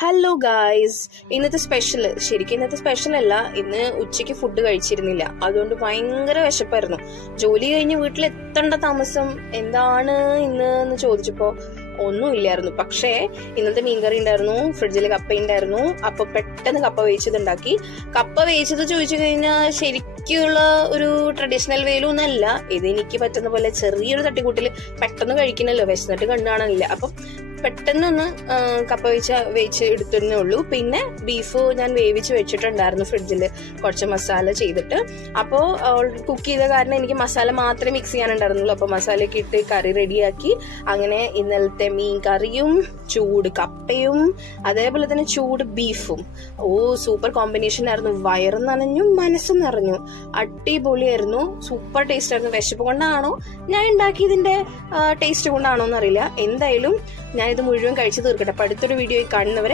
Hello guys, ഇന്നത്തെ special അല്ല. ഇന്ന് ഉച്ചയ്ക്ക് ഫുഡ് കഴിച്ചിരുന്നില്ല, അതുകൊണ്ട് ഭയങ്കര വിശപ്പായിരുന്നു. ജോലി കഴിഞ്ഞ് വീട്ടിലെത്തേണ്ട താമസം. എന്താണ് ഇന്ന് എന്ന് ചോദിച്ചപ്പോ ഒന്നുമില്ലായിരുന്നു. പക്ഷേ ഇന്നത്തെ മീൻകറി ഉണ്ടായിരുന്നു, ഫ്രിഡ്ജിൽ കപ്പ ഉണ്ടായിരുന്നു. അപ്പൊ പെട്ടെന്ന് കപ്പ വേവിച്ചതുണ്ടാക്കി. കപ്പ വേവിച്ചത് ചോദിച്ചു കഴിഞ്ഞാൽ ശരിക്കുള്ള ഒരു ട്രഡീഷണൽ വേലൊന്നല്ല ഇത്. എനിക്ക് പറ്റുന്ന പോലെ ചെറിയൊരു തട്ടിക്കൂട്ടിൽ പെട്ടെന്ന് കഴിക്കണല്ലോ, വിശന്നിട്ട് കണ്ടു കാണാനില്ല. അപ്പം പെട്ടെന്നൊന്ന് കപ്പ വേവിച്ച് എടുത്തേ ഉള്ളൂ. പിന്നെ ബീഫ് ഞാൻ വേവിച്ച് വെച്ചിട്ടുണ്ടായിരുന്നു ഫ്രിഡ്ജിൽ, കുറച്ച് മസാല ചെയ്തിട്ട്. അപ്പോൾ കുക്ക് ചെയ്ത കാരണം എനിക്ക് മസാല മാത്രമേ മിക്സ് ചെയ്യാനുണ്ടായിരുന്നുള്ളൂ. അപ്പോൾ മസാലയൊക്കെ ഇട്ട് കറി റെഡിയാക്കി. അങ്ങനെ ഇന്നലത്തെ മീൻ കറിയും ചൂട് കപ്പയും അതേപോലെ തന്നെ ചൂട് ബീഫും സൂപ്പർ കോമ്പിനേഷൻ ആയിരുന്നു. വയറ് നിറഞ്ഞു, മനസ്സും നിറഞ്ഞു. അടിപൊളിയായിരുന്നു, സൂപ്പർ ടേസ്റ്റ് ആയിരുന്നു. വിശപ്പ് കൊണ്ടാണോ ഞാൻ ഉണ്ടാക്കിയതിന്റെ ടേസ്റ്റ് കൊണ്ടാണോ എന്നറിയില്ല. എന്തായാലും ഞാനിത് മുഴുവൻ കഴിച്ചു തീർക്കട്ടെ. അപ്പൊ അടുത്തൊരു വീഡിയോയിൽ കാണുന്നവരെ